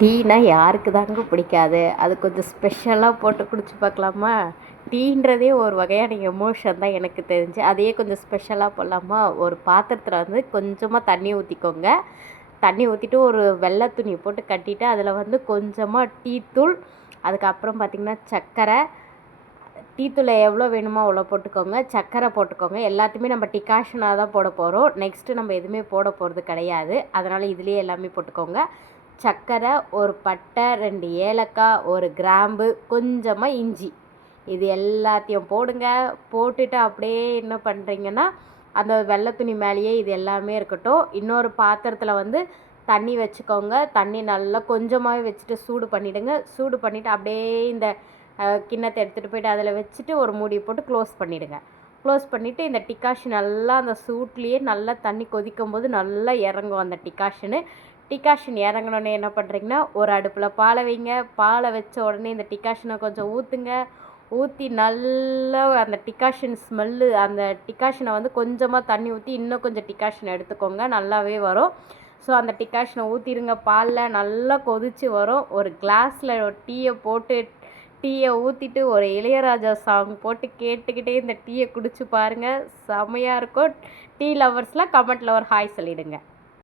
டீனா யாருக்கு தாங்க பிடிக்காது? அது கொஞ்சம் ஸ்பெஷலாக போட்டு குடிச்சு பார்க்கலாமா? டீன்றதே ஒரு வகையான எமோஷன் தான் எனக்கு தெரிஞ்சு. அதையே கொஞ்சம் ஸ்பெஷலாக போடலாமா? ஒரு பாத்திரத்தில் வந்து கொஞ்சமாக தண்ணி ஊற்றிக்கோங்க. தண்ணி ஊற்றிட்டு ஒரு வெள்ளை துணி போட்டு கட்டிட்டு அதில் வந்து கொஞ்சமாக டீத்தூள், அதுக்கப்புறம் பார்த்திங்கன்னா சர்க்கரை, டீத்தூளை எவ்வளோ வேணுமோ அவ்வளோ போட்டுக்கோங்க. சர்க்கரை போட்டுக்கோங்க. எல்லாத்தையுமே நம்ம டிகாஷனாக தான் போட போகிறோம். நெக்ஸ்ட்டு நம்ம எதுவுமே போட போகிறது கிடையாது. அதனால் இதுலேயே எல்லாமே போட்டுக்கோங்க. சர்க்கரை, ஒரு பட்டை, 2 ஏலக்காய், ஒரு கிராம்பு, கொஞ்சமாக இஞ்சி, இது எல்லாத்தையும் போடுங்க. போட்டுட்டு அப்படியே என்ன பண்ணுறீங்கன்னா, அந்த வெள்ளை துணி மேலேயே இது எல்லாமே இருக்கட்டும். இன்னொரு பாத்திரத்தில் வந்து தண்ணி வச்சுக்கோங்க. தண்ணி நல்லா கொஞ்சமாகவே வச்சுட்டு சூடு பண்ணிவிடுங்க. சூடு பண்ணிவிட்டு அப்படியே இந்த கிண்ணத்தை எடுத்துகிட்டு போய்ட்டு அதில் வச்சுட்டு ஒரு மூடி போட்டு க்ளோஸ் பண்ணிவிடுங்க. க்ளோஸ் பண்ணிவிட்டு இந்த டிகாஷன் நல்லா அந்த சூட்லேயே நல்லா தண்ணி கொதிக்கும் போது நல்லா இறங்கும் அந்த டிகாஷன் இறங்கினோடனே என்ன பண்ணுறீங்கன்னா, ஒரு அடுப்பில் பாலை வைங்க. பாலை வச்ச உடனே இந்த டிகாஷனை கொஞ்சம் ஊற்றுங்க. ஊற்றி நல்லா அந்த டிகாஷன் ஸ்மெல்லு, அந்த டிகாஷனை வந்து கொஞ்சமாக தண்ணி ஊற்றி இன்னும் கொஞ்சம் டிகாஷன் எடுத்துக்கோங்க, நல்லாவே வரும். ஸோ அந்த டிகாஷனை ஊற்றிடுங்க. பாலில் நல்லா கொதித்து வரும். ஒரு கிளாஸில் டீயை ஊற்றிட்டு ஒரு இளையராஜா சாங் போட்டு கேட்டுக்கிட்டே இந்த டீயை குடிச்சு பாருங்கள், செமையாக இருக்கும். டீ லவர்ஸ்லாம் கமெண்ட்டில் ஒரு ஹாய் சொல்லிவிடுங்க.